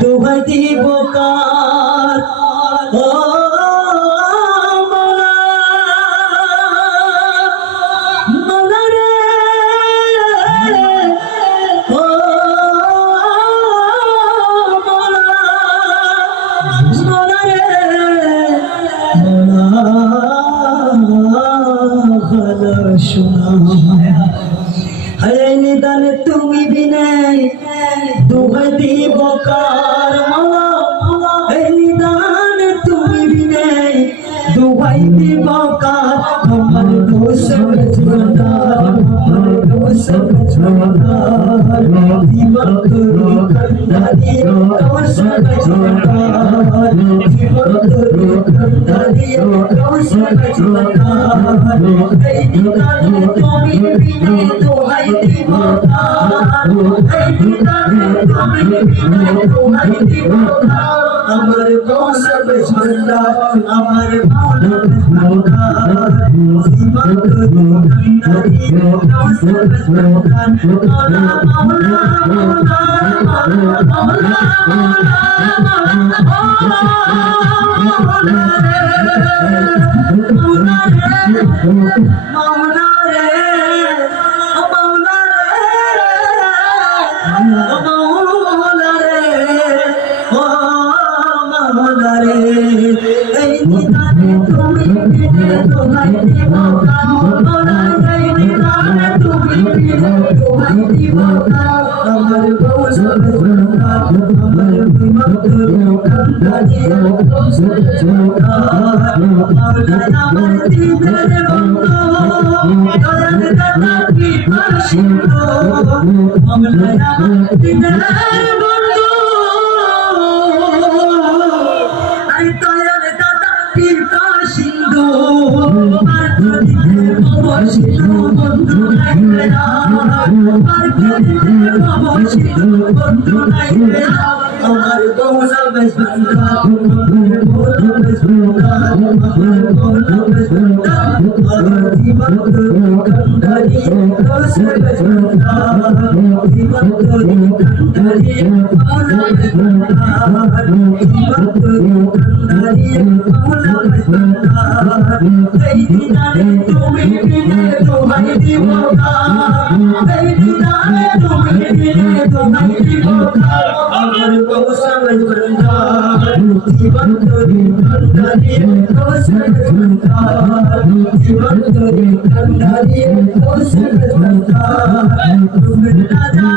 দোহাই দিব কার ও মৌলা রে ও মৌলা রে মৌলা শোনা হায় নিদানে তুমি বিনে দোহাই দিব কার মৌলা এই নিদানে তুমি বিনে দোহাই দিব কার আমার দোষ ছোড়া আমার দোষ ছোড়া জীবন করি কন্দারি দোষ ছোড়া জীবন করি কন্দারি দোষ ছোড়া এই নিদানে তুমি বিনে দোহাই দিব কার এই নিদানে তুমি বিনে দোহাই দিব কার আমার দোষ ছোড়া আমার মৌলা ছোড়া জীবন করি কন্দারি দোষ ছোড়া মৌলা মৌলা মৌলা মৌলা মৌলা রে মৌলা রে ও মৌলা রে এই নিদানে তুমি বিনে দোহাই দিব কার মৌলা এই নিদানে তুমি বিনে দোহাই দিব কার আমার দোষ ছোড়া আমার বিমত কন্দারি দোষ ছোড়া মৌলা আমার দিনের বন্ধু দয়াল দাতা কি বাসিন্দ মৌলা আমার দিনের বন্ধু আরে দয়াল দাতা কি বাসিন্দ আর দিনের অবশিষ্ট বন্ধু নাই রে আর দিনের অবশিষ্ট বন্ধু নাই রে আমার দোষ বেশনা আমার দোষ বেশনা আমার দোষ বেশনা আমার জীবন কন্দারি দোষ বেশনা জীবন কন্দারি মৌলা বেশনা জীবন কন্দারি মৌলা বেশনা এই দিদানে তুমি বিনে দোহাই দিব কার এই দিদানে তুমি বিনে দোহাই দিব কার আমার দোষ বেশনা জীবন করি কন্দারি দোষ বেশনা জীবন করি কন্দারি দোষ বেশনা তুমি রাজা